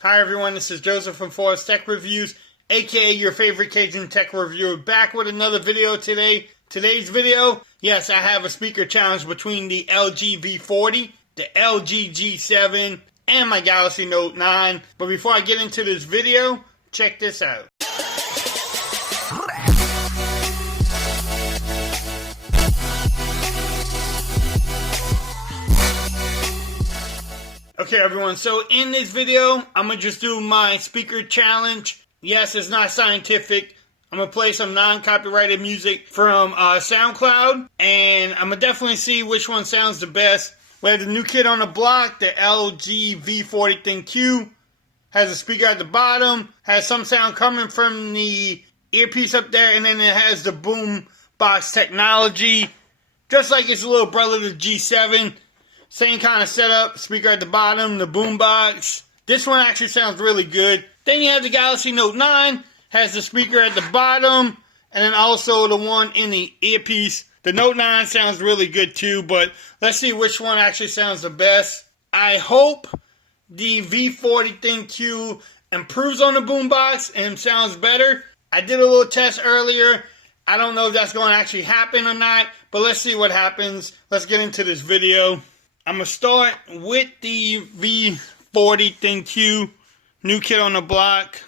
Hi everyone, this is Joseph from Forest Tech Reviews, aka your favorite Cajun tech reviewer, back with another video today. Today's video, yes, I have a speaker challenge between the LG V40, the LG G7, and my Galaxy Note 9. But before I get into this video, check this out. Okay everyone, so in this video, I'm going to just do my speaker challenge. Yes, it's not scientific. I'm going to play some non-copyrighted music from SoundCloud, and I'm going to definitely see which one sounds the best. We have the new kid on the block, the LG V40 ThinQ. Has a speaker at the bottom, has some sound coming from the earpiece up there, and then it has the boom box technology. Just like its little brother, the G7. Same kind of setup, speaker at the bottom, the boombox. This one actually sounds really good. Then you have the Galaxy Note 9, has the speaker at the bottom, and then also the one in the earpiece. The Note 9 sounds really good too, but let's see which one actually sounds the best. I hope the V40 ThinQ improves on the boombox and sounds better. I did a little test earlier. I don't know if that's going to actually happen or not, but let's see what happens. Let's get into this video. I'm going to start with the V40 ThinQ, new kid on the block.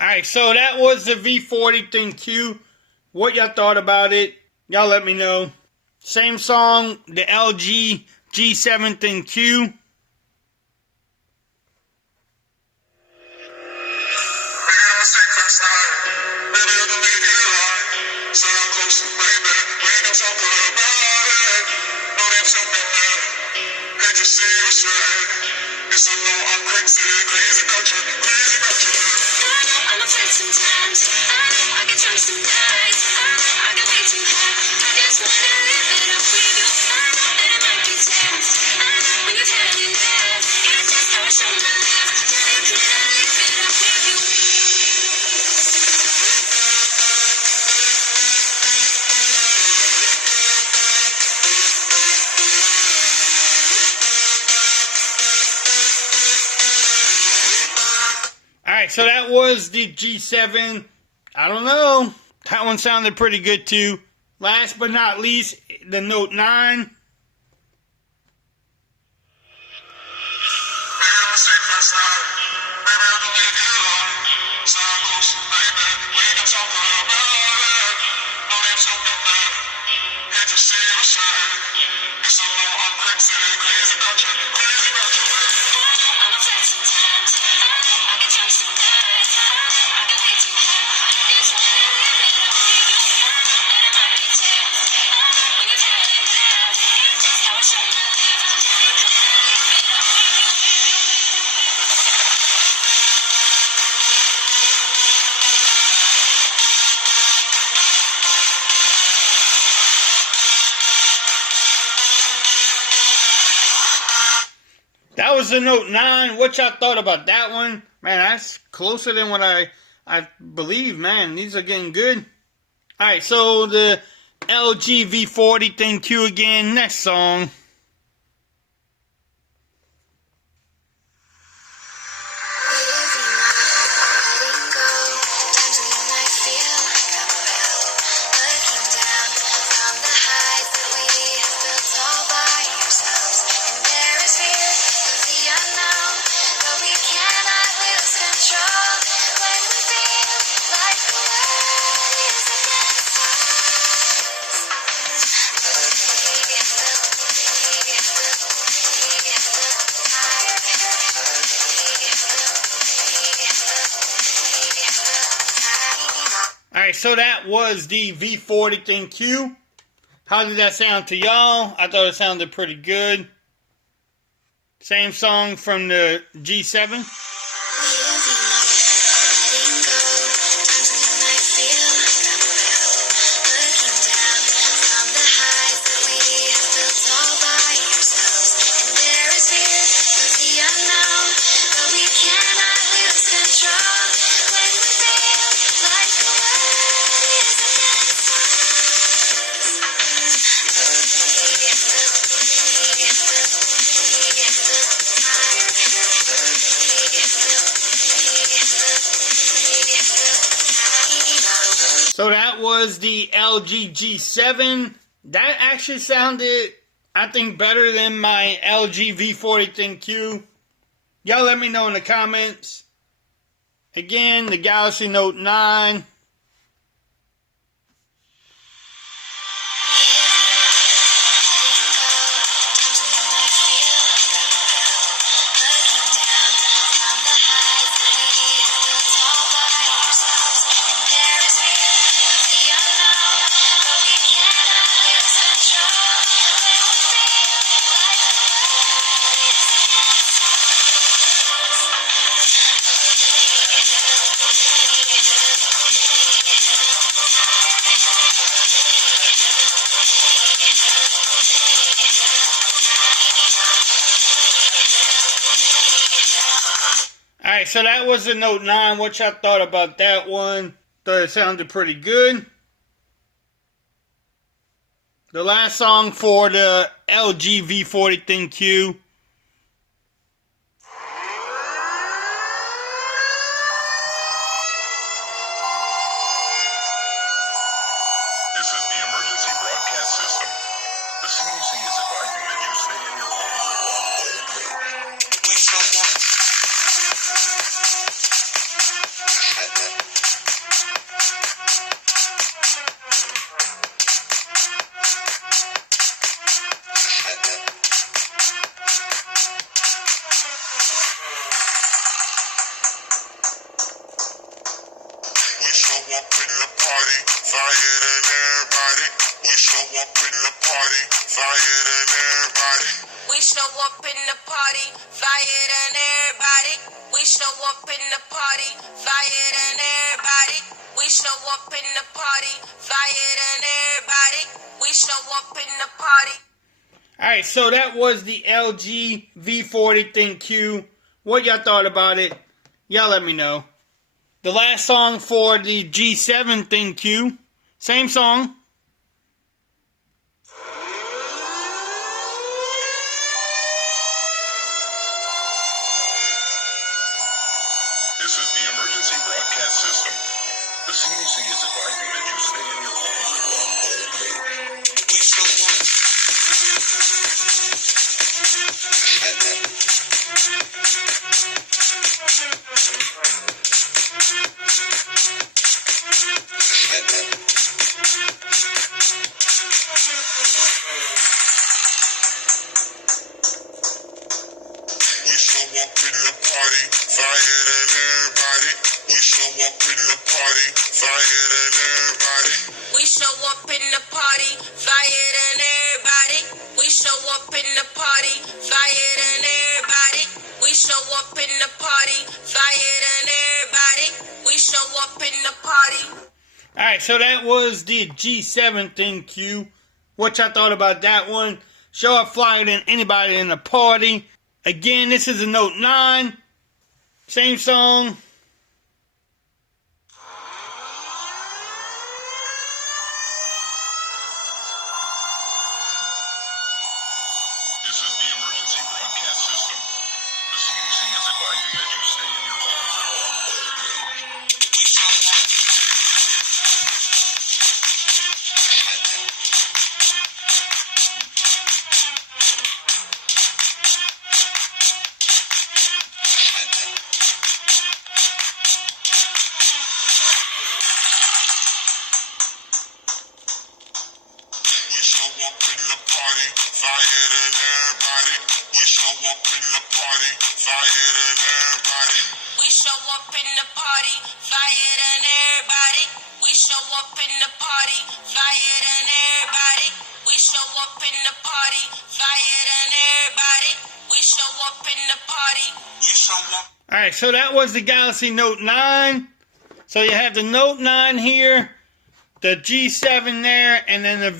Alright, so that was the V40 ThinQ. What y'all thought about it? Y'all let me know. Same song, the LG G7 ThinQ. Alright, so that was the G7. I don't know. That one sounded pretty good too. Last but not least, the Note 9. That was the Note 9. What y'all thought about that one? Man, that's closer than what I believe, man. These are getting good. Alright, so the LG V40 ThinQ again. Next song. Alright, so that was the V40 ThinQ. How did that sound to y'all? I thought it sounded pretty good. Same song from the G7. So that was the LG G7. That actually sounded, I think, better than my LG V40 ThinQ. Y'all let me know in the comments. Again, the Galaxy Note 9. Alright, so that was the Note 9. What y'all thought about that one? Thought it sounded pretty good. The last song for the LG V40 ThinQ. This is the emergency broadcast system. The CDC is advising that you stay in your home. We shall walk. We shall walk in the party, fire than everybody. We shall walk in the party, fire than everybody. We show up in the party, fire than everybody. We show up in the party, fire than everybody. We show up in the party, fire than everybody. We show up in the party. Alright, so that was the LG V40 ThinQ. What y'all thought about it? Y'all let me know. The last song for the G7 ThinQ. Same song. This is the emergency broadcast system. The CDC is advising that you stay in your home. We shall walk. We shall walk in the party, fire than everybody. We shall walk in the party, fire than everybody. We show up in the party, fire than everybody. We show up in the party, fire than everybody. We show up in the party, fire than everybody. We show up in the party. Alright, so that was the G7 ThinQ. What y'all thought about that one? Show up flyer than anybody in the party. Again, this is a Note 9. Same song. This is the emergency broadcast system. The CDC is advising that you stay in your home. We shall walk. We shall walk in the party, fire than everybody. We shall walk in the party, fire than everybody. We show up in the party, fire than everybody. We show up in the party, flyer than everybody. We show up in the party, flyer than everybody. We show up in the party. We show up. Alright, so that was the Galaxy Note 9. So you have the Note 9 here, the G7 there, and then the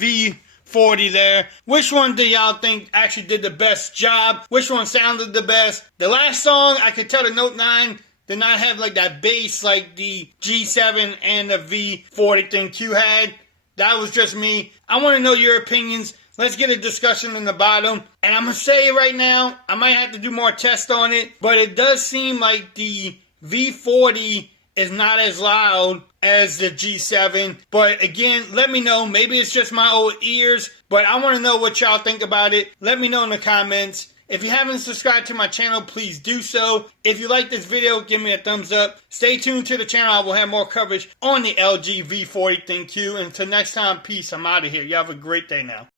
V40 there. Which one do y'all think actually did the best job? Which one sounded the best? The last song, I could tell the Note 9 did not have like that bass like the G7 and the V40 ThinQ had. That was just me. I want to know your opinions. Let's get a discussion in the bottom. And I'm going to say right now, I might have to do more tests on it, but it does seem like the V40 is not as loud as the G7. But again, let me know. Maybe it's just my old ears, but I want to know what y'all think about it. Let me know in the comments. If you haven't subscribed to my channel, please do so. If you like this video, give me a thumbs up. Stay tuned to the channel. I will have more coverage on the LG V40 ThinQ. And until next time, peace. I'm out of here. You have a great day now.